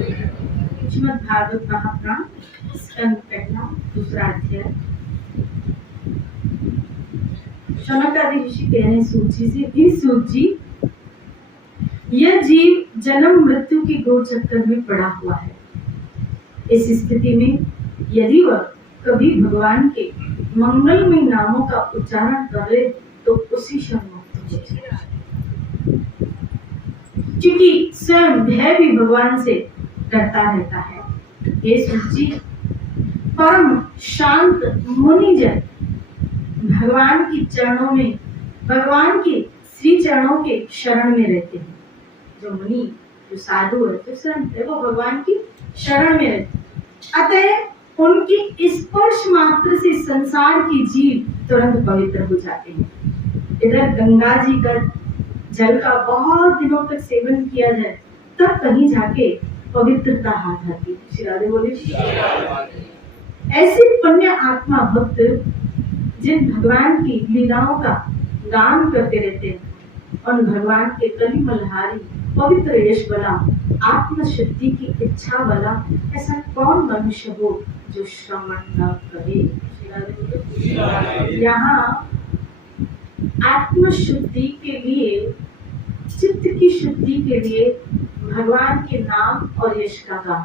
श्रीमद् भागवत महापुराण स्कंद पहला दूसरा अध्याय। शौनकादि ऋषि कह रहे सूत जी, यह जीव जन्म मृत्यु के घोर चक्कर में पड़ा हुआ है। इस स्थिति में यदि वह कभी भगवान के मंगलमय नामों का उच्चारण करे तो उसी क्षण मुक्त हो जाएगा, क्योंकि स्वयं भय भी भगवान से डरता रहता है। हे सूत जी, परम शांत मुनिजन भगवान के चरणों में, भगवान के श्री चरणों के शरण में रहते हैं। जो मुनि, जो साधु है, जो संत है, वो भगवान की शरण में रहते हैं। अतः उनकी स्पर्श मात्र से संसार के जीव तुरंत पवित्र हो जाते हैं। इधर गंगा जी का जल का बहुत दिनों तक सेवन किया जाए तब कहीं जाके पवित्रता हाथ आती है। श्री राधे बोले। ऐसे पुण्य आत्मा भक्त जिन भगवान की लीलाओं का गान करते रहते हैं और भगवान के कली मल्हारी पवित्र यश वाला, आत्मशक्ति की इच्छा वाला ऐसा कौन मनुष्य हो जो श्रवण न करे। यहाँ आत्मशुद्धि के लिए, चित्त की शुद्धि के लिए भगवान के नाम और यश का गान।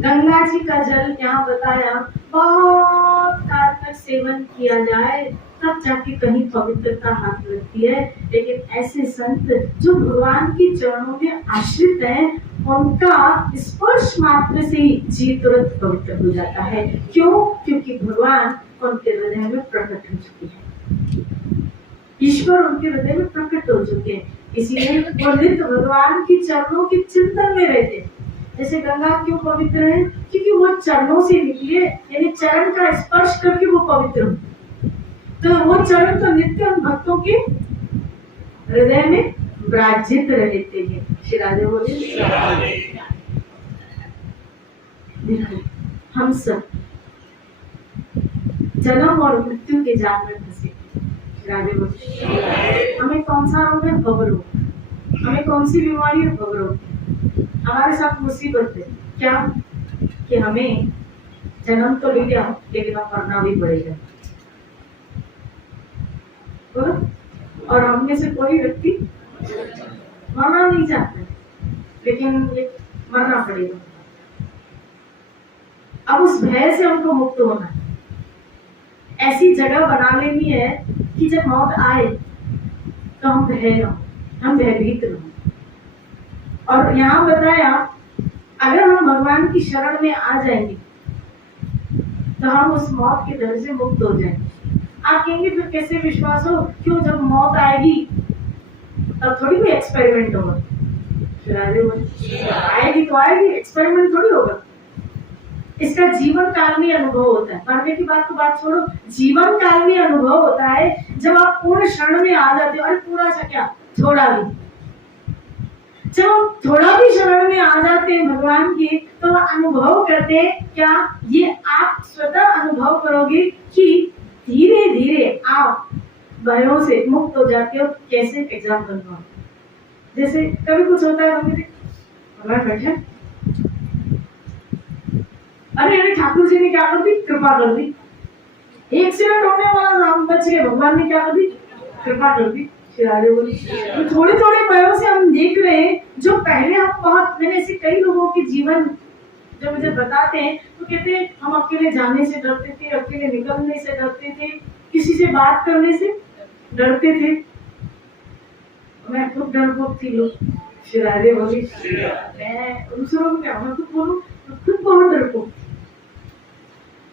गंगा जी का जल यहाँ बताया बहुत काल तक सेवन किया जाए तब जाके कहीं पवित्रता हाथ लगती है। लेकिन ऐसे संत जो भगवान के चरणों में आश्रित हैं, उनका स्पर्श मात्र से ही जीव तुरंत पवित्र हो जाता है। क्यों? क्योंकि भगवान उनके हृदय में प्रकट हो चुके हैं, ईश्वर उनके हृदय में प्रकट हो चुके हैं। इसीलिए वो नित्य भगवान के चरणों के चिंतन में रहते हैं। जैसे गंगा क्यों पवित्र है? क्योंकि वो चरणों से निकले, यानी चरण का स्पर्श करके वो पवित्र हो। तो वो चरण तो नित्य उन भक्तों के हृदय में विराजित रहते हैं। श्री राधे बोले। देखो, हम सब जन्म और मृत्यु के जाल में फंसे। राधे बोले। हमें कौन सा रोग है? भव रोग। हमें कौन सी बीमारी है? भव रोग। हमारे साथ मुसीबत है क्या? कि हमें जन्म तो लिया लेकिन अब मरना भी पड़ेगा। और हम में से कोई व्यक्ति मरना नहीं चाहता, लेकिन मरना पड़ेगा। अब उस भय से हमको मुक्त होना है। ऐसी जगह बना लेनी है कि जब मौत आए तो हम भयभीत न हो। और यहाँ बताया, अगर हम भगवान की शरण में आ जाएंगे तो हम उस मौत के डर से मुक्त हो जाएंगे। आप कहेंगे फिर कैसे विश्वास हो? क्यों? जब मौत आएगी तब थोड़ी कोई एक्सपेरिमेंट होगा। आएगी तो आएगी, एक्सपेरिमेंट थोड़ी होगा। इसका जीवन काल में अनुभव होता है। मरने की बात तो बात छोड़ो, जीवन काल में अनुभव होता है जब आप पूर्ण शरण में आ जाते हो। अरे पूरा सा क्या, थोड़ा भी। जब हम थोड़ा भी शरण में आ जाते हैं भगवान के, तो अनुभव करते हैं क्या? ये आप स्वतः अनुभव करोगे कि धीरे धीरे आप भयों से मुक्त हो जाते हो। कैसे? एग्जाम बनवा, जैसे कभी कुछ होता है, भगवान बैठे, अरे ठाकुर जी ने क्या कर दी? कृपा कर दी। एक्सीडेंट होने वाला नाम बच गए, भगवान ने क्या कर दी? कृपा कर दी। तो थोड़े थोड़े भयों से हम देख रहे हैं जो पहले हम बहुत, मैंने ऐसे कई लोगों के जीवन जो मुझे बताते हैं तो कहते हैं हम अकेले जाने से डरते थे, अकेले निकलने से डरते थे, किसी से बात करने से डरते थे। मैं खुद डरपोक थी। लोग शिरारे बोली, मैं दूसरों को क्या, मैं खुद बोलूं, खुद बहुत डरपोक थी।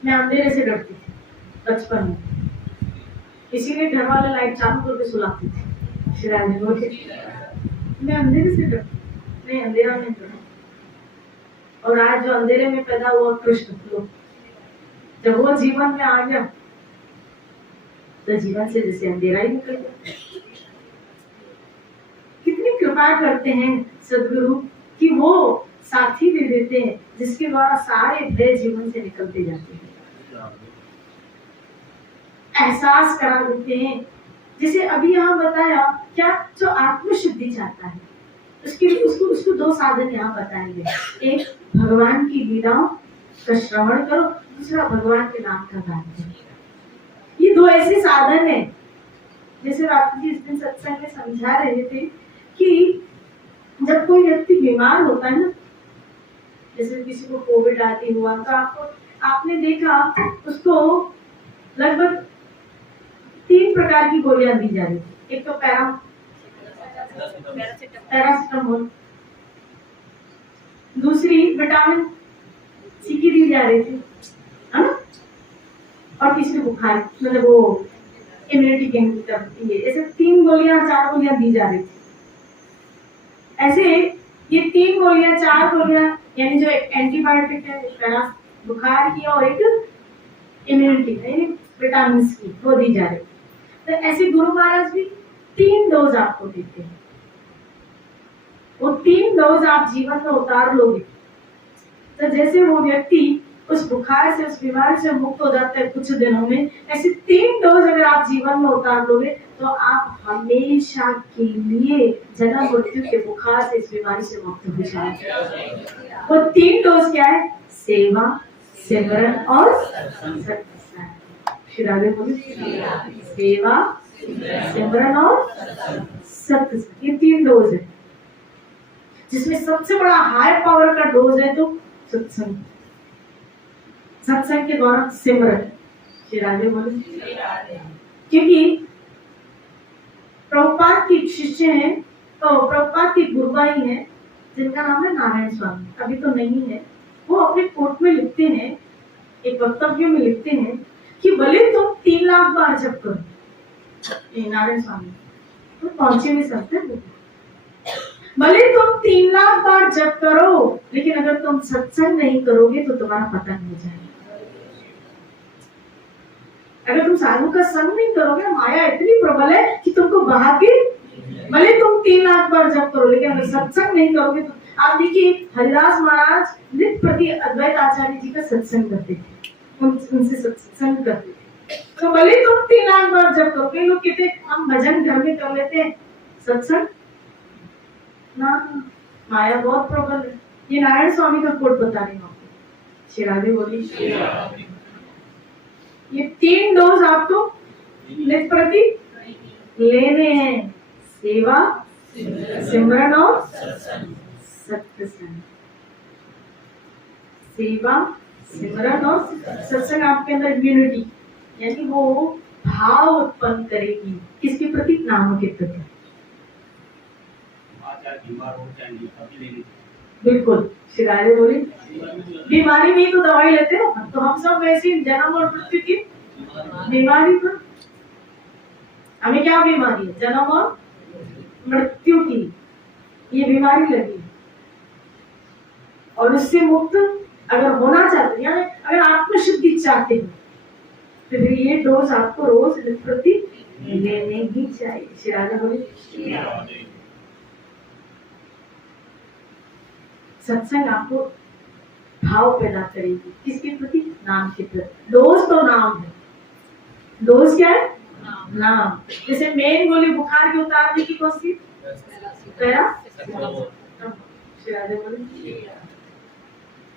मैं अंधेरे से डरती थी बचपन में, इसीलिए घर वाले लाइट चालू करके सुलाते थे। शिरारे बोली, मैं अंधेरे से डरती, नहीं अंधेरा नहीं डरती। और आज जो अंधेरे में पैदा हुआ कृष्ण लोग, जब वो जीवन में आ गया तो जीवन से जैसे अंधेरा ही निकल गया। कितनी कृपा करते हैं सदगुरु कि वो साथी दे देते हैं जिसके द्वारा सारे भय जीवन से निकलते जाते हैं। एहसास करा देते हैं। जैसे अभी यहाँ बताया क्या, जो आत्मशुद्धि चाहता है उसके उसको उसको दो साधन यहाँ बताए गए। एक भगवान की लीलाओं का श्रवण करो, दूसरा भगवान के नाम का गान करो। ये दो ऐसे साधन है। जैसे बापू जी इस दिन सत्संग में समझा रहे थे कि जब कोई व्यक्ति बीमार होता है ना, जैसे किसी को कोविड आदि हुआ, तो आपने देखा उसको लगभग 3 प्रकार की गोलियां दी जा रही थी। एक तो पैरासिटामोल, दूसरी विटामिन सी की दी जा रही थी, है ना, और तीसरी बुखार, मतलब वो इम्यूनिटी गेन करती है। ऐसे 3 गोलियां 4 गोलियां दी जा रही थी। ऐसे ये 3 गोलियां 4 गोलियां, यानी जो एक एंटीबायोटिक है बुखार की और एक इम्यूनिटी विटामिन की, वो दी जा रही। तो ऐसे गुरु महाराज भी 3 डोज आपको देते हैं। वो 3 डोज आप जीवन में उतार लोगे तो जैसे वो व्यक्ति उस बुखार से, उस बीमारी से मुक्त हो जाता है कुछ दिनों में, ऐसे 3 डोज अगर आप जीवन में उतार लोगे तो आप हमेशा के लिए जन्म मृत्यु के बुखार से, इस बीमारी से मुक्त हो जाएंगे। वो 3 डोज क्या है? सेवा, सिमरन और सत्संग। शिरादे बोले, सेवा, सिमरन और सत्संग, ये 3 डोज है, जिसमें सबसे बड़ा हाई पावर का डोज है तो सत्संग। सत्संग के द्वारा सिमरन। शिरादे बोले, क्योंकि प्रभुपाद की शिष्य हैं, तो प्रभुपाद की गुरुबाई है जिनका नाम है नारायण स्वामी, अभी तो नहीं है। वो अपने कोट में लिखते हैं, एक वक्तव्य में लिखते हैं कि भले तुम 3 लाख बार जप करो, नारायण स्वामी तो पहुंचे भी सकते, भले तुम 3 लाख बार जप करो, लेकिन अगर तुम सत्संग नहीं करोगे तो तुम्हारा पतन हो जाएगा। अगर तुम साधु का संग नहीं करोगे, माया इतनी प्रबल है कि तुमको बहा के, भले तुम 3 लाख बार जप करो, लेकिन अगर सत्संग नहीं करोगे तो आप देखिए हरिदास महाराज नित्य प्रति अद्वैत आचार्य जी का सत्संग करते थे, उनसे सत्संग करते थे। तो भले तुम 3 लाख बार जप करो, कई लोग कहते हम भजन घर में कर लेते हैं, सत्संग ना, माया बहुत प्रबल है। ये नारायण स्वामी का कोट बता रही हूँ आपको। शिरादे बोली, ये 3 डोज आपको नित्य प्रति लेने हैं, सेवा, सिमरन और सत्संग। सेवा, सिमरन और सत्संग आपके अंदर इम्यूनिटी, यानी वो भाव उत्पन्न करेगी किसके प्रति? नाम के प्रति। बिल्कुल, शिरादे बोली, बीमारी में तो दवाई लेते हो, तो हम सब वैसे जन्म और मृत्यु की बीमारी पर, हमें क्या बीमारी है? जन्म और मृत्यु की ये बीमारी लगी, और उससे मुक्त अगर होना चाहते हैं, अगर आत्मशुद्धि चाहते हैं, तो फिर ये डोज आपको रोज प्रति लेने ही चाहिए। शिरादे बोली, सत्संग आपको भाव पैदा करेगी किसके प्रति? नाम के प्रति। डोज तो नाम है, डोज क्या है? नाम। जैसे मेन गोली बुखार की उतारने की कौन सी?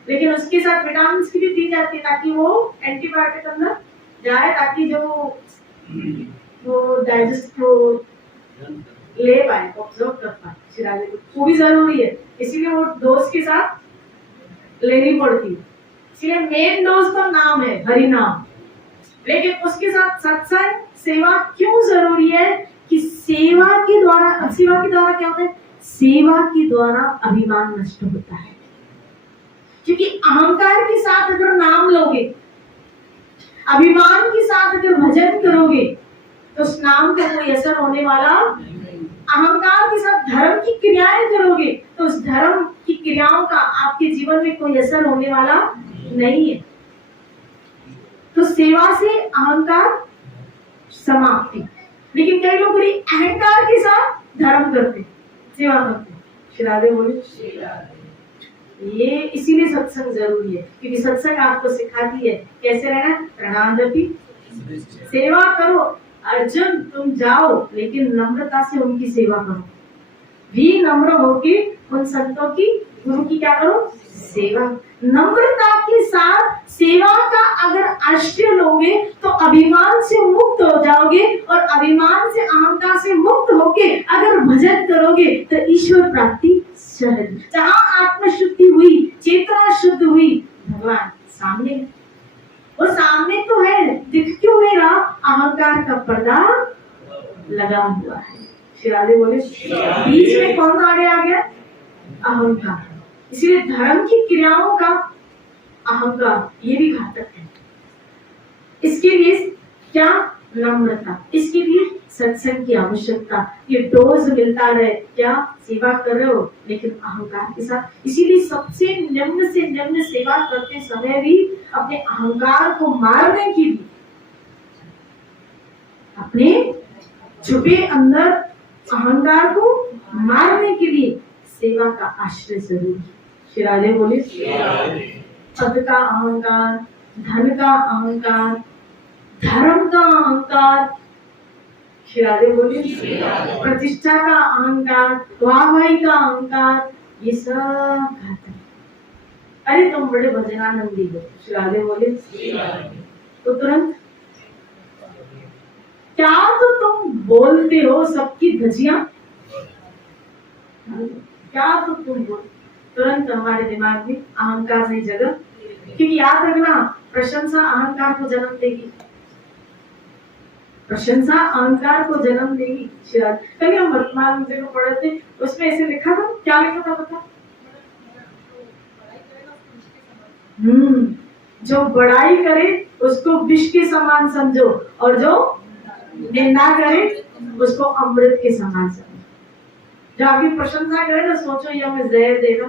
लेकिन उसके साथ विटामिन की भी दी जाती है ताकि वो एंटीबायोटिक अंदर जाए, ताकि जो वो डाइजेस्ट को ले पाए, ऑब्जर्व कर पाए। शिराजे वो भी जरूरी है, इसीलिए वो डोज के साथ लेनी पड़ती है। इसलिए मेन डोज तो नाम है, हरि नाम, लेकिन उसके साथ सत्संग, सेवा क्यों जरूरी है? कि सेवा के द्वारा क्या होता है? सेवा के द्वारा अभिमान नष्ट होता है। क्योंकि अहंकार के साथ अगर नाम लोगे, अभिमान के साथ अगर भजन करोगे, तो उस नाम का कोई असर होने वाला। अहंकार के साथ धर्म की क्रियाएं करोगे, तो उस धर्म की क्रियाओं का आपके जीवन में कोई असर होने वाला नहीं है। तो सेवा से अहंकार समाप्ति। लेकिन कई लोग अहंकार के साथ धर्म करते, सेवा करते। शिरादे बोले, ये इसीलिए सत्संग जरूरी है, क्योंकि सत्संग आपको सिखाती है कैसे रहना। प्रणादपि सेवा करो, अर्जुन तुम जाओ लेकिन नम्रता से उनकी सेवा करो। भी नम्र होके उन संतों की, गुरु की क्या करो, सेवा। नम्रता के साथ सेवा का अगर आश्रय लोगे तो अभिमान से मुक्त हो जाओगे, और अभिमान से, अहंकार से मुक्त होके अगर भजन करोगे तो ईश्वर प्राप्ति सहज। जहाँ आत्म शुद्धि हुई, चेतना शुद्ध हुई, भगवान सामने है। वो सामने तो है, दिख क्यों नहीं रहा? अहंकार का पर्दा लगा हुआ है। श्री राधे बोले, बीच में कौन आगे आ गया? अहंकार। इसलिए धर्म की क्रियाओं का अहंकार ये भी घातक है। इसके लिए क्या? नम्रता। इसके लिए सत्संग की आवश्यकता। ये डोज मिलता रहे, क्या सेवा कर रहे हो लेकिन अहंकार के साथ। इसीलिए सबसे निम्न से निम्न सेवा करते समय भी अपने अहंकार को मारने की भी, अपने छुपे अंदर अहंकार को मारने के लिए सेवा का आश्रय जरूरी। श्री राधे बोले, पद का अहंकार, धन का अहंकार, धर्म का अहंकार, श्री राधे बोले, प्रतिष्ठा का अहंकार, वाहवाही का अहंकार, ये सब घातक। अरे तुम बड़े भजनानंदी हो, श्री राधे बोले, तो तुरंत क्या तो तुम बोलते हो सबकी धजियां, क्या तो तुम बोल, तुरंत हमारे दिमाग में अहंकार नहीं जगह। क्योंकि याद रखना, प्रशंसा अहंकार को जन्म देगी, प्रशंसा अहंकार को जन्म देगी। कल हम वर्तमान मुझे को पढ़े थे, उसमें ऐसे लिखा था, क्या लिखा था पता? जो बड़ाई करे उसको विष के समान समझो, और जो निंदा करे उसको अमृत के समान समझो। जो आपकी प्रशंसा करे ना, सोचो ये हमें जहर देगा।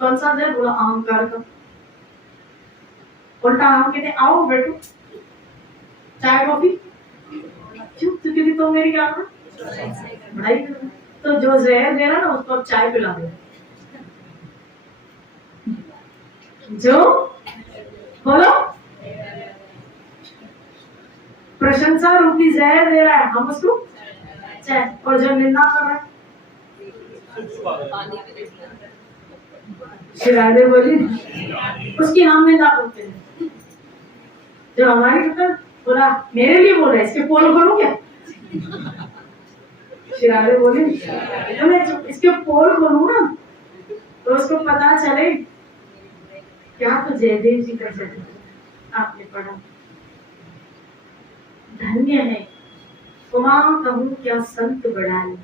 कौन सा जहर? बोला अहंकार का। उल्टा हम कहते आओ बैठो, चाय कॉफी, क्यों? क्योंकि तो मेरी क्या बड़ाई कर, तो जो जहर दे रहा ना उसको अब चाय पिला दे। जो बोलो प्रशंसा रूपी जहर दे रहा है, हम उसको चाय, और जो निंदा कर रहा है, श्री राधे बोली, उसकी हम निंदा करते हैं। जो हमारी मतलब बोला, मेरे लिए बोल रहा है, इसके पोल खोलूं क्या? श्री राधे बोली, तो मैं इसके पोल खोलूं ना तो उसको पता चले क्या। तो जयदेव जी का चरित्र आपने पढ़ा, धन्य है उमा कहूं क्या संत बढ़ाई।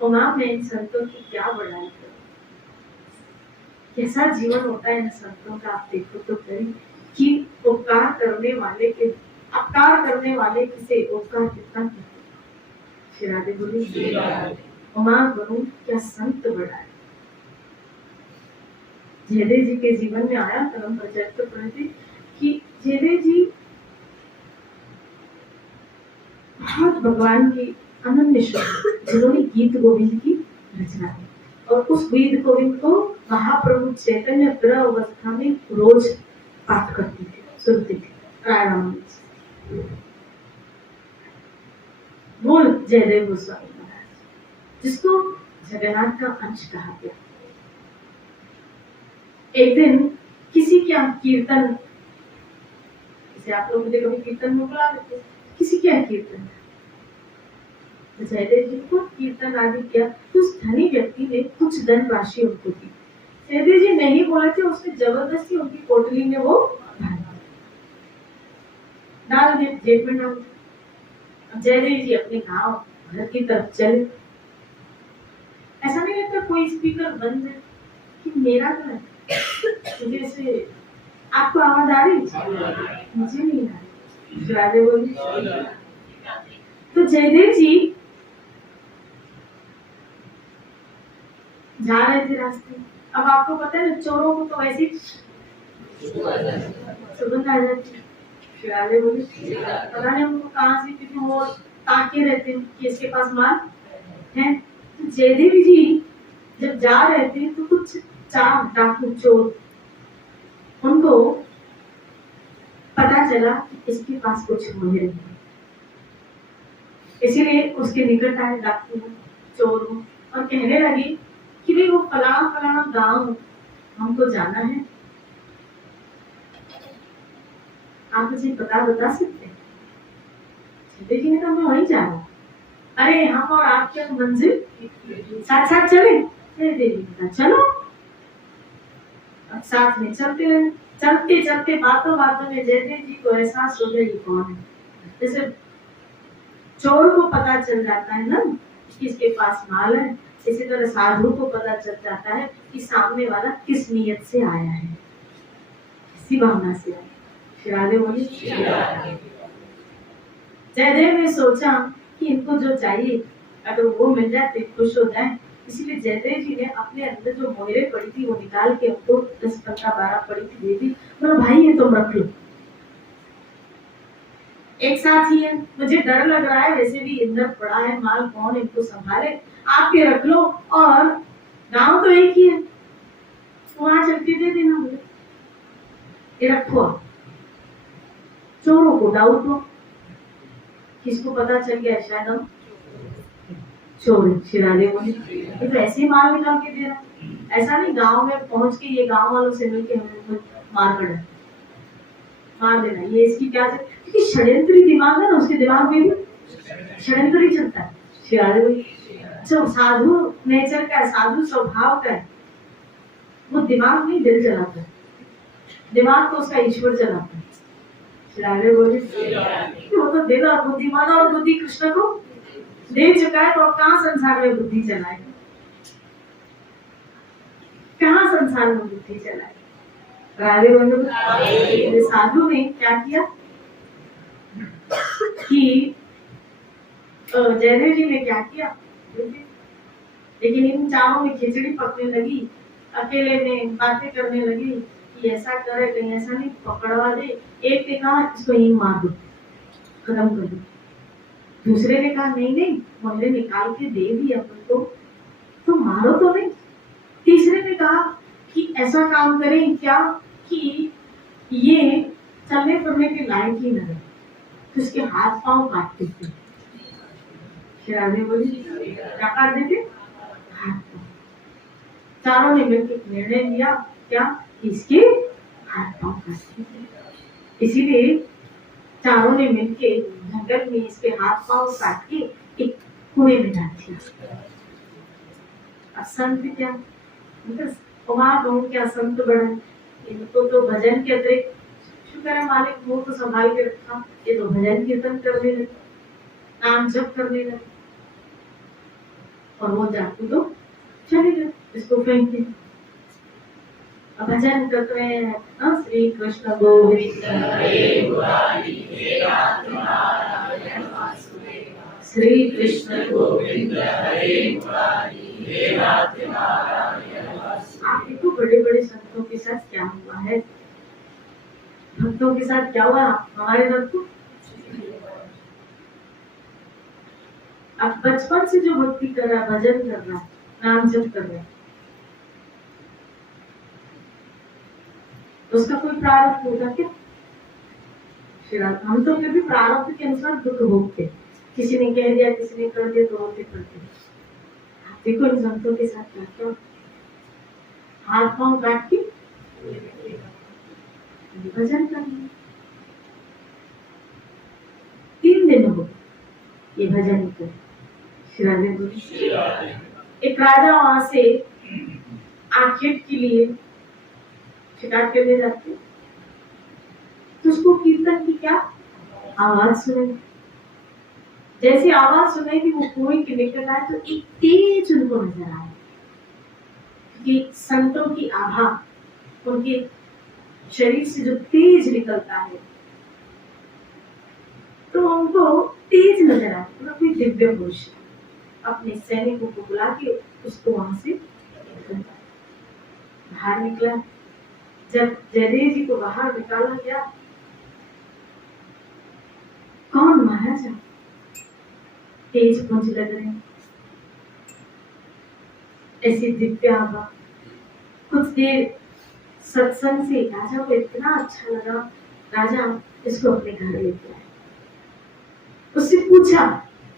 उमा में इन संतों की क्या बढ़ाई करूं, कैसा जीवन होता है इन संतों का। आप देखो तो कहीं कि उपकार करने वाले के, अपकार करने वाले से उपकार कितना करते। श्री राधे बोली, उमा कहूं क्या संत बढ़ाई। जयदेव जी के जीवन में आया परम प्रचलित प्रति कि जयदेव जी बहुत भगवान की अनन्य शब्द, जिन्होंने गीत गोविंद की रचना की, और उस गीत गोविंद को महाप्रभु चैतन्य ग्रह अवस्था में रोज पाठ करते थे, सुनते थे रायराम। वो जयदेव गोस्वामी महाराज, जिसको जगन्नाथ का अंश कहा गया। एक दिन किसी क्या कीर्तन, जैसे आप लोग मुझे कभी कीर्तन में बुला लेते, किसी क्या कीर्तन, तो जयदेव जी को कीर्तन आदि किया, तो उस धनी व्यक्ति ने कुछ धन राशि उनको दी। जयदेव जी नहीं बोले थे, उसने जबरदस्ती उनकी कोटली में वो डाल दिया, जेब में डाल दिया। जयदेव जी अपने गांव घर की तरफ चले। ऐसा नहीं लगता कोई स्पीकर बंद है कि मेरा घर, जैसे आपको आवाज आ रही? मुझे नहीं आ रही। राधे बोली, तो जयदेव जी जा रहे थे रास्ते। अब आपको पता है चोरों को तो वैसे सुगंध आ जाती है। राधे बोली, पता नहीं उनको कहाँ से, क्योंकि वो ताके रहते हैं कि इसके पास माल है। तो जयदेव जी जब जा रहे थे तो कुछ चार डाकू चोर, उनको पता चला कि इसके पास कुछ मुहर है, इसीलिए उसके निकट आए डाकू। चोर हूँ, और कहने लगी कि भी वो फलाना फलाना गांव हमको जाना है, आप मुझे पता बता सकते हैं? जयदेव जी ने कहा मैं वहीं जा रहा हूँ। अरे हम और आपके मंजिल साथ साथ चले? जयदेव जी ने कहा चलो। अब साथ में चलते रहे, चलते चलते बातों बातों में जयदेव जी को एहसास हो गया ये कौन है। जैसे चोर को पता चल जाता है ना कि इसके पास माल है, इसी तरह साधु को पता चल जाता है कि सामने वाला किस नियत से आया है, किसी भावना से आया। शिरादे बोली जयदेव ने सोचा कि इनको जो चाहिए अगर वो मिल जाए तो खुश हो जाए, इसलिए जयदेव जी ने अपने अंदर जो मोहरे पड़ी थी वो निकाल के हमको 10 15 12 पड़ी थी दे दी। बोला भाई ये तुम रख लो, एक साथ ही है, मुझे डर लग रहा है, वैसे भी इंदर पड़ा है, माल कौन इनको संभाले, आप ये रख लो, और गांव तो एक ही है, वहां चल के दे देना मुझे, ये रखो। चोरों को डाउट हो, किसको पता चल गया शायद हम चोर शिराले बोले ये तो ऐसे ही माल निकाल के दे रहा है, ऐसा नहीं गांव में पहुंच के ये गांव वालों से मिलके हमें मार देना, ये इसकी क्या है, क्योंकि षड्यंत्री दिमाग है ना, उसके दिमाग में भी षड्यंत्र ही चलता है। शिराले बोले अच्छा साधु नेचर का है, साधु स्वभाव का है, वो दिमाग नहीं दिल चलाता है, दिमाग तो उसका ईश्वर चलाता है। शिराले बोले वो तो दिल और बुद्धिमान और बुद्धि कृष्ण को दे चुका है, तो अब कहाँ संसार में बुद्धि चलाएगा, कहाँ संसार में बुद्धि चलाएगा। राधे बंधु साधु ने क्या किया कि जयदेव जी ने क्या किया, लेकिन इन चारों में खिचड़ी पकने लगी, अकेले में बातें करने लगी कि ऐसा करे कहीं ऐसा नहीं पकड़वा दे। एक ने कहा इसको ही मार दो, खत्म कर दो, दूसरे ने कहा नहीं नहीं मोहरे निकाल के दे दिया तुमको तो मारो तो नहीं, तीसरे ने कहा कि ऐसा काम करें क्या कि ये चलने फिरने के लायक ही न रहे, तो इसके हाथ पांव काट देते। शिराने बोली क्या काट देते, हाथ पांव। चारों ने मिलकर निर्णय लिया क्या, इसके हाथ पांव काट देते। इसीलिए चारों ने मिलके जंगल में इसके हाथ पांव काट के एक कुएं में डाल दिया। अब संत क्या, वहां कहूँ क्या संत बड़ा, इनको तो भजन के अतिरिक्त शुक्र है मालिक वो तो संभाल के रखा, ये तो भजन कीर्तन करने लगे, नाम जप करने लगे, और वो जाके तो चले गए इसको फेंक के। अब भजन कर रहे हैं श्री कृष्ण गोविंद हरे मुरारी हे नाथ नारायण वासुदेव, श्री कृष्ण गोविंद हरे मुरारी हे नाथ नारायण वासुदेव। आप देखो बड़े बड़े संतों के साथ क्या हुआ है, भक्तों के साथ क्या हुआ, हमारे दर को अब बचपन से जो भक्ति कर रहा है, भजन कर रहा है, नाम जप कर रहा है, उसका कोई प्रारब्ध होगा क्या? हम तो फिर भी प्रारब्ध के अनुसार दुख भोगते, किसी ने कह दिया किसी ने कर दिया तो होते करते। देखो इन संतों के साथ क्या क्या, हाथ पांव काट के भजन करना। 3 दिन हो ये भजन कर। एक राजा वहां से आखेट के लिए शिकार करने जाते, तो उसको कीर्तन की क्या आवाज सुनाई, जैसी आवाज सुनाई थी वो कुएं के निकट आए तो एक तेज उनको नजर आया, क्योंकि संतों की आभा उनके शरीर से जो तेज निकलता है तो उनको तेज नजर आया, तो कोई दिव्य पुरुष अपने सैनिकों को बुला के उसको वहां से बाहर निकला। जब जयदेव जी को बाहर निकाला गया, कौन महाराजा, तेज पुंज लग रहे, ऐसी दिव्य आभा। कुछ देर सत्संग से राजा को इतना अच्छा लगा, राजा इसको अपने घर लेके आए। उससे पूछा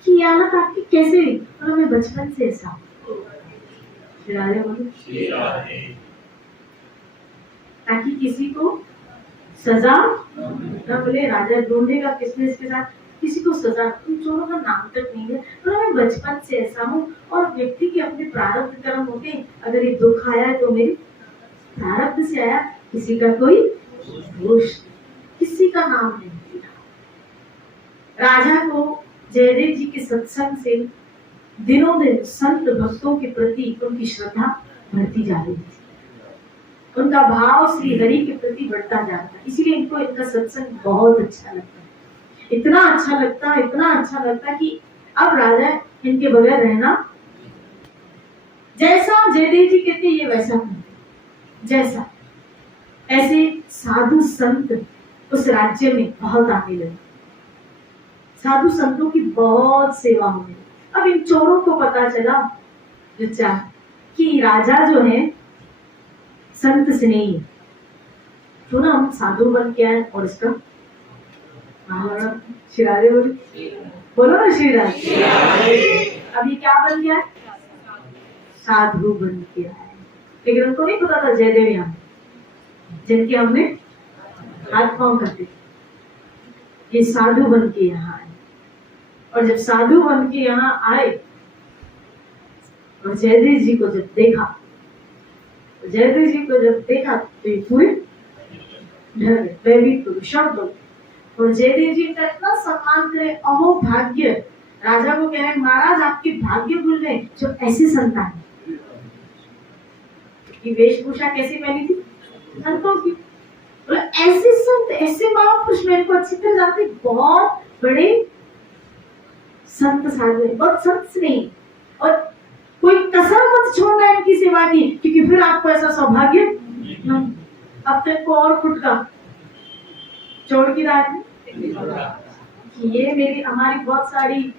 कि ये हालत आपकी कैसे हुई? बोला मैं बचपन से ऐसा हूं। श्री राधे बोले ताकि किसी को सजा न मिले। राजा ढूंढेगा किसने इसके साथ, किसी को सजा। तुम चोरों का नाम तक नहीं है। तो मैं बचपन से ऐसा हूँ और व्यक्ति के अपने प्रारब्ध कर्म होते हैं। अगर ये दुख आया है तो मेरे प्रारब्ध से आया, किसी का कोई दोष, किसी का नाम नहीं लिया। राजा को जयदेव जी के सत्संग से दिनों दिन संत भक्तों के प्रति उनकी श्रद्धा बढ़ती जा रही थी, उनका भाव श्री हरि के प्रति बढ़ता जाता है। इसीलिए इनको इनका सत्संग बहुत अच्छा लगता है। इतना अच्छा लगता कि अब राजा इनके बगैर रहना, जैसा जयदेव जी कहते ये वैसा नहीं, जैसा ऐसे साधु संत उस राज्य में बहुत आने लगे। साधु संतों की बहुत सेवा होने लगी। अब इन चोरों को पता चला कि राजा जो है संत से नहीं है, तो ना हम साधु बन के आए। और इसका श्री राधे बोलो ना, श्री राधे। अब ये क्या बन गया? साधु बन के आए। लेकिन उनको नहीं पता था जयदेव यहाँ जिनके हमने हाथ पांव करते, ये साधु बन के यहाँ आए। और जब साधु बन के यहाँ आए और जयदेव जी को जब देखा, तो ये पूरे डर गए, भयभीत हो गए, शब्द हो गए। और जयदेव जी का इतना सम्मान करे, अहो भाग्य। राजा को कह रहे हैं महाराज आपके भाग्य भूल गए जो ऐसे संतान की वेशभूषा कैसी पहनी थी संतों की। ऐसे संत, ऐसे महापुरुष मेरे को अच्छी तरह जानते, बहुत बड़े संत साधु, बहुत संत नहीं। और कोई कसर मत छोड़ना इनकी सेवा की, क्योंकि फिर आपको ऐसा सौभाग्य अब तक को और फुटका छोड़ की रात में ये मेरी हमारी बहुत सारी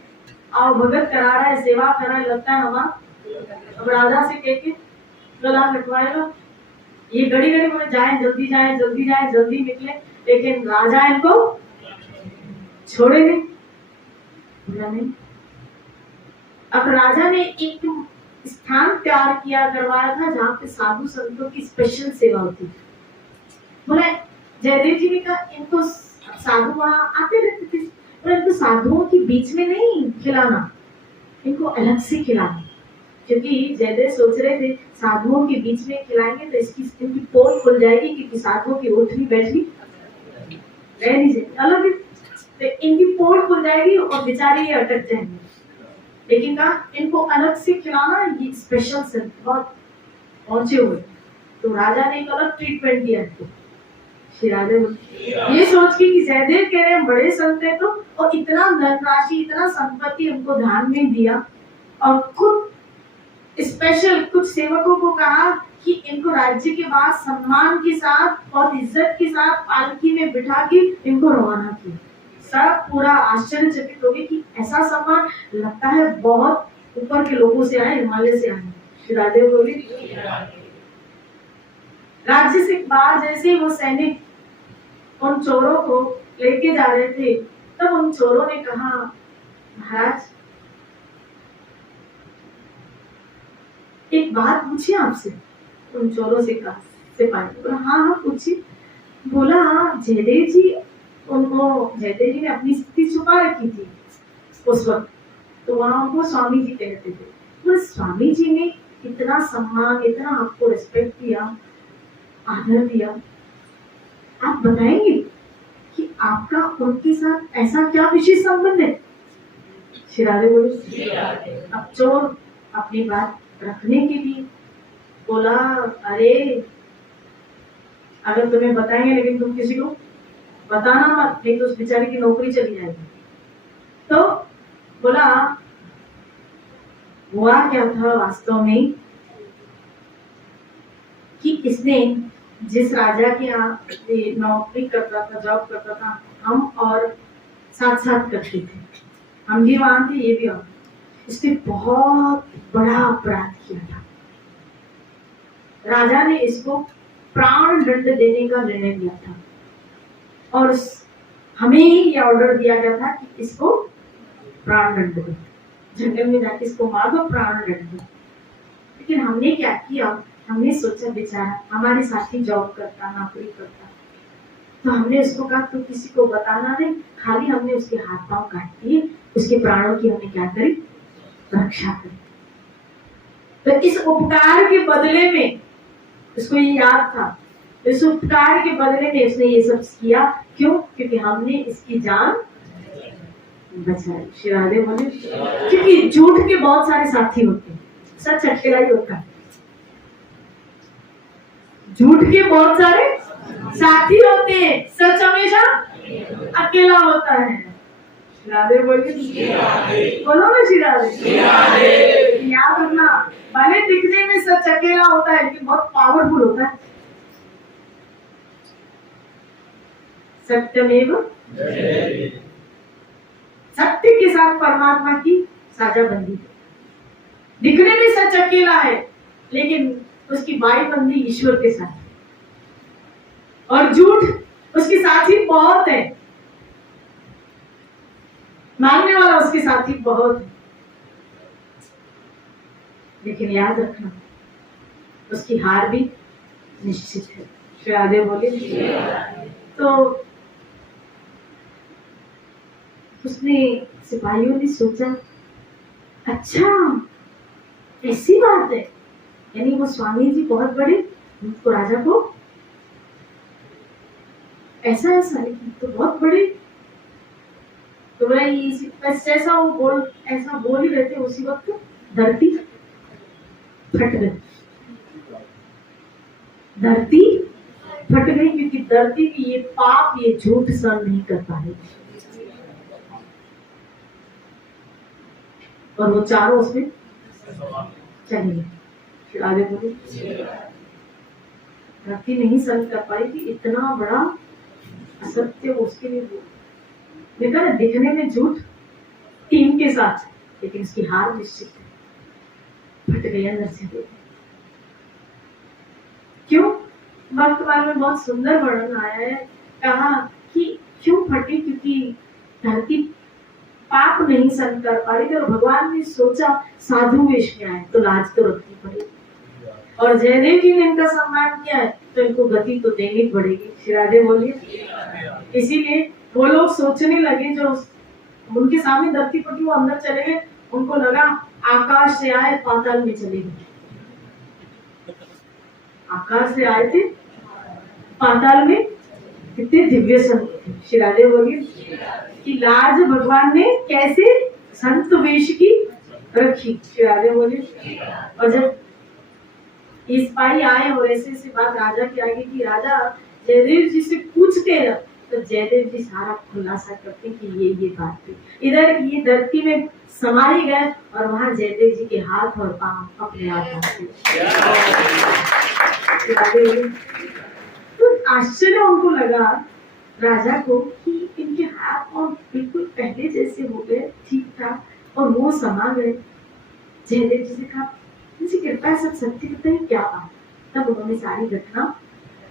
आओ भगत करा रहा है, सेवा कर रहा है, लगता है हमारा। अब राजा से कह के गला कटवाएगा, ये घड़ी घड़ी में जाए जल्दी निकले, लेकिन राजा इनको छोड़ेंगे नहीं। अब राजा ने एक स्थान तैयार किया करवाया था जहाँ पे साधु संतों की स्पेशल सेवा होती थी। बोला जयदेव जी ने कहा इनको साधु वहां आते रहते थे, पर इनको साधुओं के बीच में नहीं खिलाना, इनको अलग से खिलाना। क्योंकि जयदेव सोच रहे थे साधुओं के बीच में खिलाएंगे तो इनकी पोल खुल जाएगी, क्योंकि साधुओं की उठनी बैठनी रह नहीं जाएगी, अलग तो इनकी पोल खुल जाएगी और बेचारे ये अटक जाएंगे। लेकिन कहा इनको अलग से खिलाना, ये स्पेशल संत बहुत पहुंचे हुए। तो राजा ने एक अलग ट्रीटमेंट दिया इनको। ये सोच के कि जयदेव कह रहे हैं बड़े संत है, तो और इतना धनराशि, इतना संपत्ति उनको दान में दिया। और खुद स्पेशल कुछ सेवकों को कहा कि इनको राज्य के बाद सम्मान के साथ और इज्जत के साथ पालकी में बिठा के इनको रवाना किया। सब पूरा आश्चर्यचकित हो गए कि ऐसा सम्मान लगता है बहुत ऊपर के लोगों से आए, हिमालय से आए। श्री राधे बोली राज्य से बाहर जैसे वो सैनिक उन चोरों को लेके जा रहे थे, तब उन चोरों ने कहा महाराज एक बात पूछिए आपसे। उन चोरों से कहा सिपाही बोला हाँ पूछिए। बोला जयदेव जी जयदेव जी ने अपनी स्थिति छुपा रखी थी उस वक्त, तो वहां उनको स्वामी जी कहते थे। तो स्वामी जी ने इतना सम्मान, इतना आपको रिस्पेक्ट दिया, आदर दिया, आप बताएंगे कि आपका उनके साथ ऐसा क्या विशेष संबंध है? श्री राधे बोले। अब चोर अपनी बात रखने के लिए बोला अरे अगर तुम्हें बताएंगे लेकिन तुम किसी को बताना मत, नहीं तो उस बेचारे की नौकरी चली जाएगी। तो बोला हुआ क्या था वास्तव में कि इसने जिस राजा के यहाँ नौकरी करता था, जॉब करता था, हम और साथ साथ करते थे, हम भी वहां थे, ये भी वहां। इसने बहुत बड़ा अपराध किया था। राजा ने इसको प्राण दंड देने का निर्णय लिया था और हमें ये ऑर्डर दिया गया था कि इसको प्राण दंड दो, जंगल में जाके इसको मार दो, प्राण दंड दो। लेकिन हमने क्या किया, हमने सोचा बेचारा हमारे साथी जॉब करता, नौकरी करता, तो हमने उसको कहा तू किसी को बताना नहीं, खाली हमने उसके हाथ पांव काट दिए, उसके प्राणों की हमने क्या करी, रक्षा करी। तो इस उपकार के बदले में उसको ये याद था, इस उपकार के बदले में उसने ये सब किया। क्यों? क्योंकि हमने इसकी जान बचाई। श्री राधे बोले। क्योंकि झूठ के बहुत सारे साथी होते हैं, सच अकेला ही होता है। झूठ के बहुत सारे साथी होते हैं, सच हमेशा अकेला होता है। श्री राधे बोलिए, बोलो ना श्री राधे। याद रखना, भले दिखने में सच अकेला होता है लेकिन बहुत पावरफुल होता है। सत्यमेव सत्य के साथ परमात्मा की साझाबंदी। दिखने में सच अकेला है लेकिन उसकी बाईबंदी ईश्वर के साथ, और झूठ उसके साथी बहुत है, मानने वाला उसके साथी बहुत है। लेकिन याद रखना उसकी हार भी निश्चित है। श्री राधे बोले। तो उसने, सिपाहियों ने सोचा अच्छा ऐसी बात है, यानी वो स्वामी जी बहुत बड़े, उनको राजा को ऐसा ऐसा, लेकिन तो बहुत बड़े। तो बोला जैसा वो ऐसा बोल ही रहे थे, उसी वक्त धरती फट गई। धरती फट गई क्योंकि धरती की ये पाप, ये झूठ सहन नहीं कर पाए, और वो चारों उसमें चले गए। आगे बोले, धरती नहीं सहन कर पाई कि इतना बड़ा असत्य उसके लिए हुआ। देखा ना, दिखने में झूठ टीम के साथ, लेकिन उसकी हार निश्चित है, फट गई अंदर से। क्यों? वर्तमान में बहुत सुंदर वर्णन आया है, कहा कि क्यों फटी, क्योंकि धरती पाप नहीं सहन कर पा रही थी, और भगवान ने सोचा साधु वेश में आए तो लाज तो रखनी पड़ेगी, और जयदेव जी ने इनका सम्मान किया है तो इनको गति तो देनी पड़ेगी। श्री राधे बोलिए। इसीलिए वो लोग सोचने लगे, जो उनके सामने धरती फटी वो अंदर चले गए, उनको लगा आकाश से आए पाताल में चले गए। आकाश से आए थे, पाताल में कितने दिव्य संत थे। श्री राधे बोलिए कि लाज भगवान ने कैसे संत वेश की रखी। श्री राधे बोलिए। और जब ये सिपाही आए और ऐसे ऐसे बात राजा के आगे की, राजा जयदेव जी से पूछते हैं, तो जयदेव जी सारा खुलासा करते कि ये बात थी। इधर ये धरती में समा ही गए, और वहां जयदेव जी के हाथ और पांव अपने आप आते। तो आश्चर्य उनको लगा राजा को कि इनके हाथ और बिल्कुल पहले जैसे हो गए, ठीक ठाक, और वो समा गए। जयदेव जी से कहा, मुझे कृपया सब सत्य बताइए क्या बात। तब उन्होंने सारी घटना,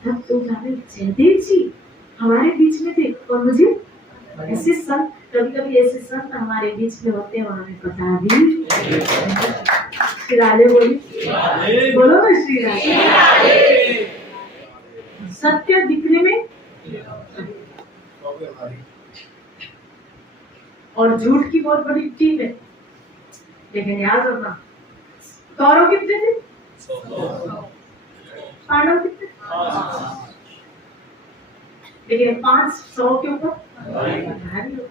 तब तो जाने जयदेव जी हमारे बीच में थे, और मुझे ऐसे संत, कभी कभी ऐसे संत हमारे बीच में होते हैं, उन्होंने बता दी। श्री राधे बोली, बोलो ना श्री राधे। सत्य दिखने में और झूठ की बहुत बड़ी टीम है। लेकिन याद रखना, कौरव कितने थे, पांडव कितने, लेकिन 500 के ऊपर भारी हो।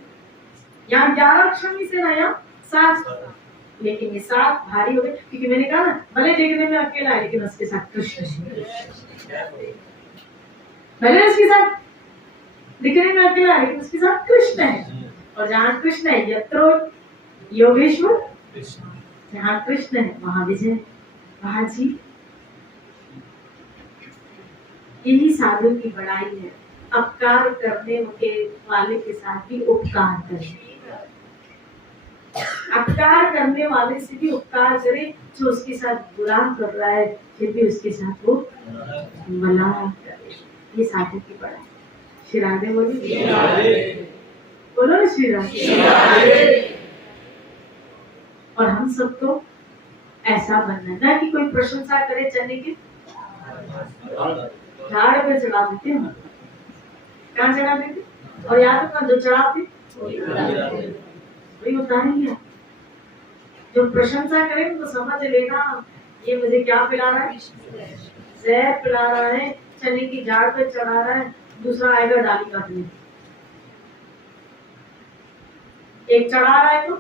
यहाँ 11 क्षमी से ना, यहाँ 7, लेकिन ये 7 भारी हो गए, क्योंकि मैंने कहा ना, भले देखने में अकेला है लेकिन उसके साथ कृष्ण है। भले उसके साथ दिखने में अकेला है लेकिन उसके साथ कृष्ण है, और जहाँ कृष्ण है यत्रो योगेश्वर, जहाँ कृष्ण है वहां विजय, वहां जीत। यही साधु की बड़ाई है, अपकार करने वाले के साथ भी उपकार करें, अपकार करने वाले से भी उपकार करे, जो उसके साथ बुरा कर रहा है फिर भी उसके साथ वो भला करे। ये साधु की बड़ाई। श्री राधे बोलिए, बोलो ना श्री राधे। और हम सबको ऐसा बनना है, ना कि कोई प्रशंसा करे चने की झाड़ पे चढ़ा देते हैं। कहाँ चढ़ा देते? और याद रखना, जो चढ़ाते वही उतारेंगे। जो प्रशंसा करें तो समझ लेना ये मुझे क्या पिला रहा है, जहर पिला रहा है, चने की झाड़ पे चढ़ा रहा है। दूसरा आएगा डाली काटने, एक चढ़ा रहा है तो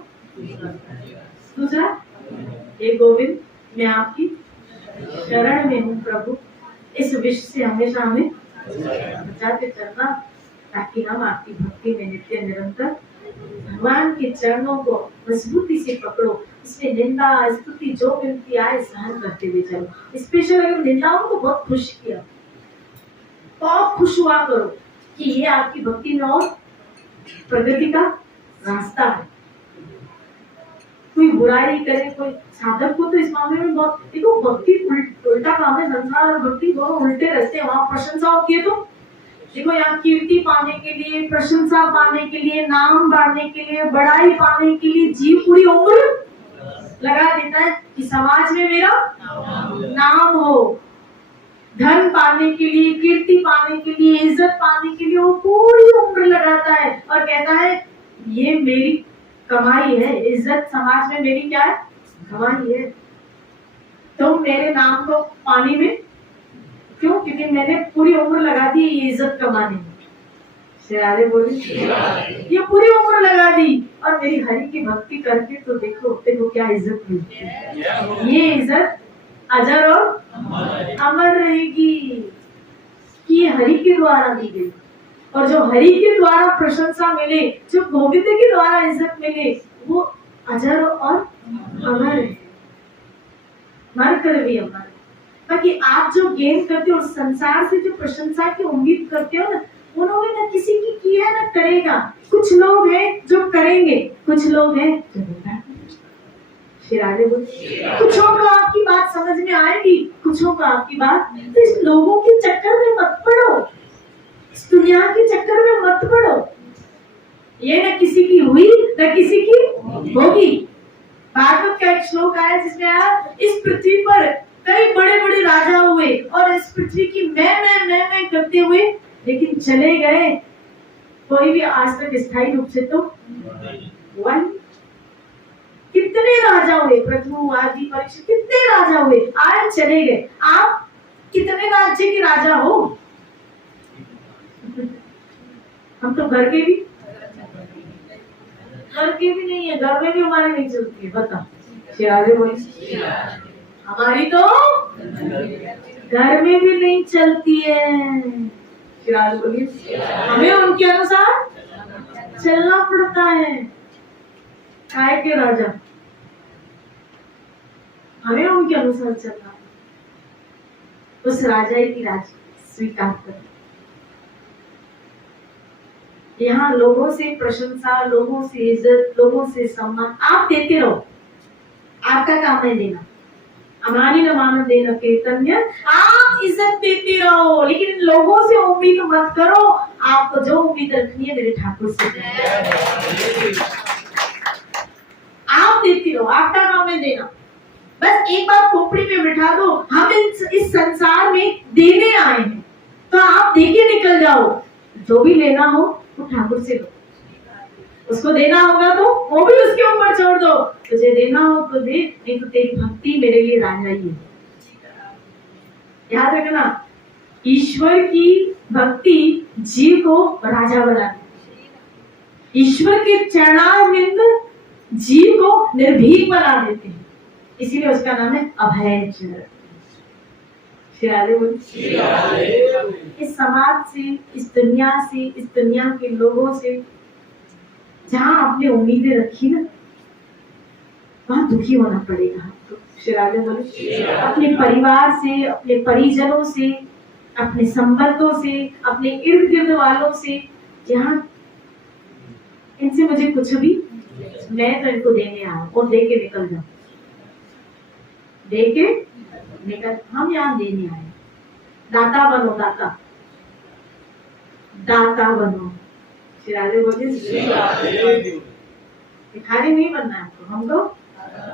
दूसरा, हे गोविंद मैं आपकी शरण में हूँ प्रभु, इस विश्व से हमेशा हमें बचाते चलना, ताकि हम आपकी भक्ति में नित्य निरंतर भगवान के चरणों को मजबूती से पकड़ो। इसमें निंदा स्तुति जो मिलती आए सहन करते हुए चलो। स्पेशल अगर निंदा हो तो बहुत खुश किया, बहुत खुश हुआ करो कि ये आपकी भक्ति में और प्रगति का रास्ता है। कोई बुराई करे, कोई साधक को तो इस मामले में बहुत, देखो भक्ति उल्टा काम है, संसार और भक्ति दोनों उल्टे रहते हैं। वहां प्रशंसा होती है तो देखो, यहाँ कीर्ति पाने के लिए, प्रशंसा पाने के लिए, नाम बढ़ाने के लिए, बड़ाई पाने के लिए जीव पूरी उम्र लगा देता है कि समाज में मेरा नाम हो। धन पाने के लिए, कीर्ति पाने के लिए, इज्जत पाने के लिए वो पूरी उम्र लगाता है और कहता है ये मेरी कमाई है, इज्जत समाज में मेरी क्या है, कमाई है। तो मेरे नाम को पानी में क्यों? क्योंकि मैंने पूरी उम्र लगा दी ये इज्जत कमाने में। शेरारे बोली ये पूरी उम्र लगा दी और मेरी हरि की भक्ति करके तो देखो देखो क्या इज्जत मिलती है। ये इज्जत अजर और अमर रहेगी कि हरि के द्वारा दी गई। और जो हरि के द्वारा प्रशंसा मिले, जो गोविंद के द्वारा इज्जत मिले, वो अजर और अमर है, मर कर भी अमर है। बाकी आप जो गेन करते हो संसार से, जो प्रशंसा की उम्मीद करते हो ना, उन्होंने ना किसी की है ना करेगा। कुछ लोग हैं जो करेंगे, कुछ लोग हैं जो कुछों को आपकी बात समझ में आएगी, कुछों को आपकी बात। तो इस लोगों के चक्कर में मत पड़ो, इस दुनिया के चक्कर में मत पड़ो। ये न किसी की हुई न किसी की होगी। भागवत का एक श्लोक आया जिसमें आया, इस पृथ्वी पर कई बड़े बड़े राजा हुए और इस पृथ्वी की मैं करते हुए लेकिन चले गए, कोई भी आज तक स्थायी रूप से तो वन। कितने राजा हुए, प्रथु आदि परीक्षित, कितने राजा हुए, आए चले गए। आप कितने राज्य के राजा हो? हम तो घर के भी नहीं है, घर में भी हमारी नहीं चलती है। बता शेरारे बोली हमारी तो घर में भी नहीं चलती है। शेरारे बोली हमें उनके अनुसार चलना पड़ता है। काय के राजा, हमें उनके अनुसार चलना, उस राजा की राज स्वीकार कर। यहाँ लोगों से प्रशंसा, लोगों से इज्जत, लोगों से सम्मान आप देते रहो, आपका काम है देना। अमानी न मानव देना कीर्तन्य, आप इज्जत देते रहो, लेकिन लोगों से उम्मीद मत करो। आपको जो उम्मीद रखनी है मेरे ठाकुर से आप देती रहो, आपका काम है देना। बस एक बार खोपड़ी में बिठा दो, हम इस संसार में देने आए हैं, तो आप देके निकल जाओ। जो भी लेना हो वो ठाकुर से लो, उसको देना होगा तो वो भी उसके ऊपर छोड़ दो। तुझे देना हो तो दे, नहीं तो तेरी भक्ति मेरे लिए राजा ही है। याद रखना, ईश्वर की भक्ति जीव को राजा बनाती, ईश्वर के चरणारविंद जीव को निर्भीक बना देते हैं, इसीलिए उसका नाम है अभय चरण। इस समाज से, इस दुनिया से, इस दुनिया के लोगों से जहां आपने उम्मीदें रखी ना, वहां दुखी होना पड़ेगा आपको। शिराजे बोले अपने परिवार से, अपने परिजनों से, अपने संबंधों से, अपने इर्द गिर्द वालों से, जहां इनसे मुझे कुछ भी, मैं तो इनको देने आया और दे के निकल जाऊं, दे के निकल। हम यहाँ देने आए, दाता बनो, दाता दाता बनो। शिराजे बोले भिखारी नहीं बनना है आपको, हमको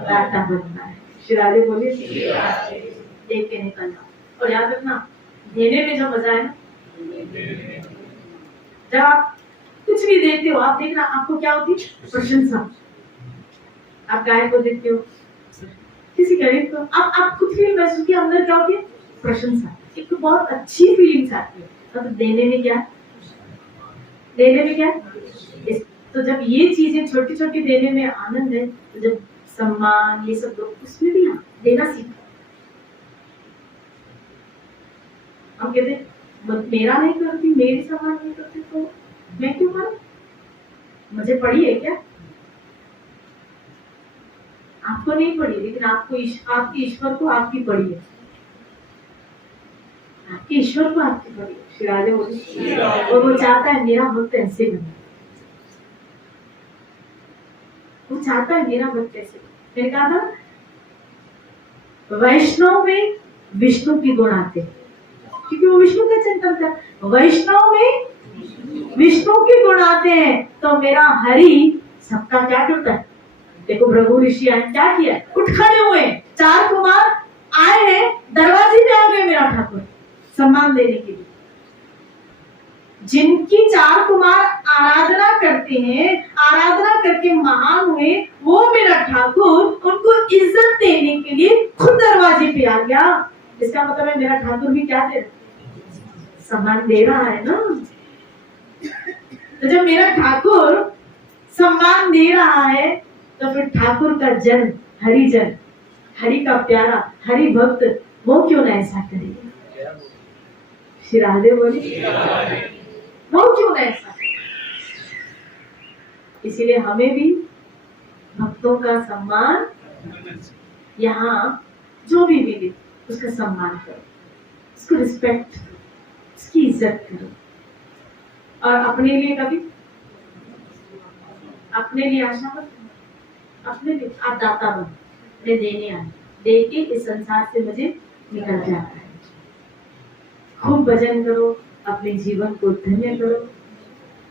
दाता बनना है। श्री राधे बोलिए, दे के निकलना। और याद रखना, देने में जो मजा है ना, जब आप कुछ भी देते हो, आप देखना आपको क्या होती है, प्रशंसा। आप गाय को देखते हो, किसी गरीब को, आप खुद फील महसूस किया, अंदर क्या होती है, प्रशंसा। एक तो बहुत अच्छी फीलिंग्स आती है। तो देने में क्या, देने में क्या, तो जब ये चीजें छोटी छोटी देने में आनंद है, तो जब सम्मान ये सब लोग उसमें भी देना सीखो। हम कहते मेरा नहीं करती, मेरी सम्मान नहीं करती, तो मैं क्यों करूं, मुझे पड़ी है क्या? आपको नहीं पड़ी, लेकिन आपको आपके ईश्वर को आपकी पड़ी है, आपके ईश्वर को आपकी पड़ी है। श्री राधे बोलिए। और वो चाहता है मेरा भक्त ऐसे बने, वो चाहता है मेरा भक्त ऐसे बने। मैंने कहा था वैष्णव में विष्णु की गुण आते, क्योंकि वो विष्णु का चिंतन था। वैष्णव में विष्णु के गुण आते हैं, तो मेरा हरि सबका क्या करता है। देखो भृगु ऋषि आए, क्या किया, उठ खड़े हुए, 4 कुमार आए हैं, दरवाजे पे आ गए मेरा ठाकुर सम्मान देने के लिए। जिनकी 4 कुमार आराधना करते हैं, आराधना करके महान हुए, वो मेरा ठाकुर उनको इज्जत देने के लिए खुद दरवाजे पे आ गया। इसका मतलब है मेरा ठाकुर भी क्या दे रहा है, सम्मान दे रहा है ना। तो जब मेरा ठाकुर सम्मान दे रहा है, तो फिर ठाकुर का जन, हरिजन, हरि का प्यारा, हरि भक्त, वो क्यों ना ऐसा करेगा। श्री राधे बोली, वो क्यों ना ऐसा करेगा। इसीलिए हमें भी भक्तों का सम्मान, यहाँ जो भी मिले उसका सम्मान करो, उसको रिस्पेक्ट करो, उसकी इज्जत करो। और अपने लिए कभी, अपने लिए आशा मत, अपने लिए आप दाता बनो, मैं देने आए, दे के इस संसार से मुझे निकल जाता है। खूब भजन करो, अपने जीवन को धन्य करो।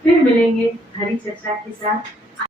फिर मिलेंगे हरि चर्चा के साथ।